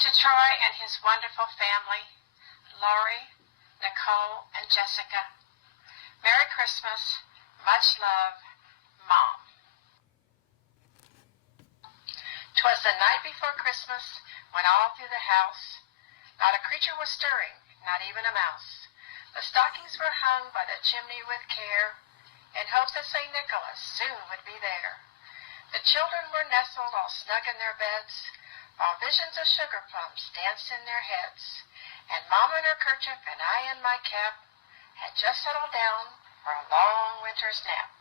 To Troy and his wonderful family, Lori, Nicole, and Jessica, Merry Christmas, much love, Mom. 'Twas the night before Christmas, when all through the house not a creature was stirring, not even a mouse. The stockings were hung by the chimney with care, in hopes that St. Nicholas soon would be there. The children were nestled all snug in their beds, while visions of sugar plums danced in their heads, and Mom in her kerchief and I in my cap had just settled down for a long winter's nap.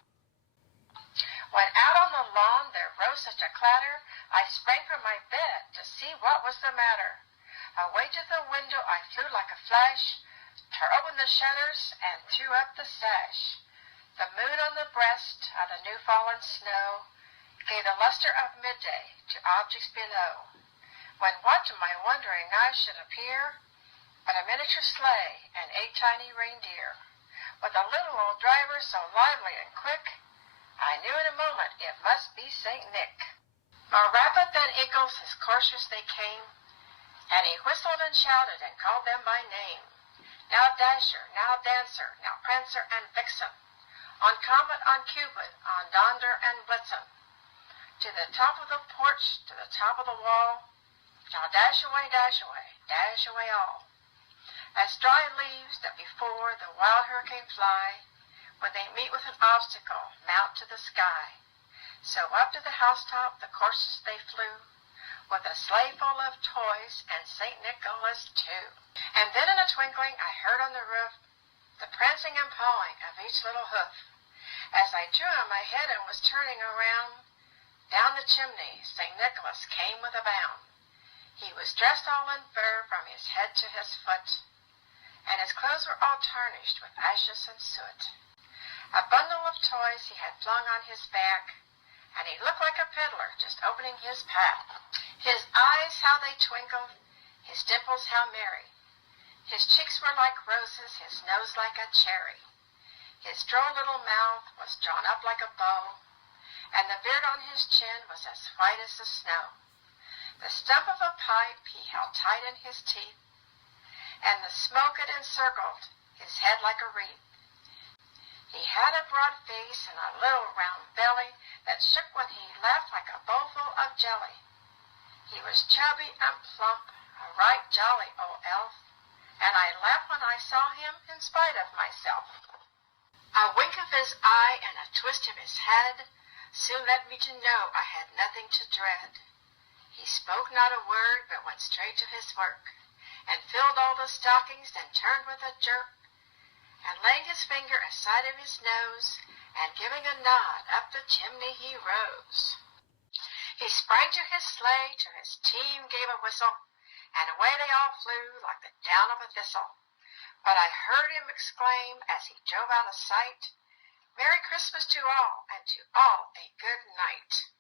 When out on the lawn there rose such a clatter, I sprang from my bed to see what was the matter. Away to the window I flew like a flash, tore open the shutters and threw up the sash. The moon on the breast of the new-fallen snow gave the luster of midday to objects below, when what to my wondering eyes should appear but a miniature sleigh and 8 tiny reindeer, with a little old driver so lively and quick, I knew in a moment it must be St. Nick. More rapid than eagles his coursers they came, and he whistled and shouted and called them by name. Now Dasher, now Dancer, now Prancer and Vixen, on Comet, on Cupid, on Donder and Blitzen, to the top of the porch, to the top of the wall, now dash away all. As dry leaves that before the wild hurricane fly, when they meet with an obstacle, mount to the sky. So up to the housetop the coursers they flew, with a sleigh full of toys and St. Nicholas too. And then in a twinkling I heard on the roof the prancing and pawing of each little hoof. As I drew on my head and was turning around, down the chimney St. Nicholas came with a bound. He was dressed all in fur from his head to his foot, and his clothes were all tarnished with ashes and soot. A bundle of toys he had flung on his back, and he looked like a peddler just opening his pack. His eyes, how they twinkled, his dimples how merry. His cheeks were like roses, his nose like a cherry. His droll little mouth was drawn up like a bow, and the beard on his chin was as white as the snow. The stump of a pipe he held tight in his teeth, and the smoke it encircled his head like a wreath. He had a broad face and a little round belly that shook when he laughed like a bowlful of jelly. He was chubby and plump, a right jolly old elf, and I laughed when I saw him in spite of myself. A wink of his eye and a twist of his head soon led me to know I had nothing to dread. He spoke not a word, but went straight to his work, and filled all the stockings, then turned with a jerk, and laying his finger aside of his nose, and giving a nod, up the chimney he rose. He sprang to his sleigh, to his team gave a whistle, and away they all flew like the down of a thistle. But I heard him exclaim, as he drove out of sight, Merry Christmas to all, and to all a good night.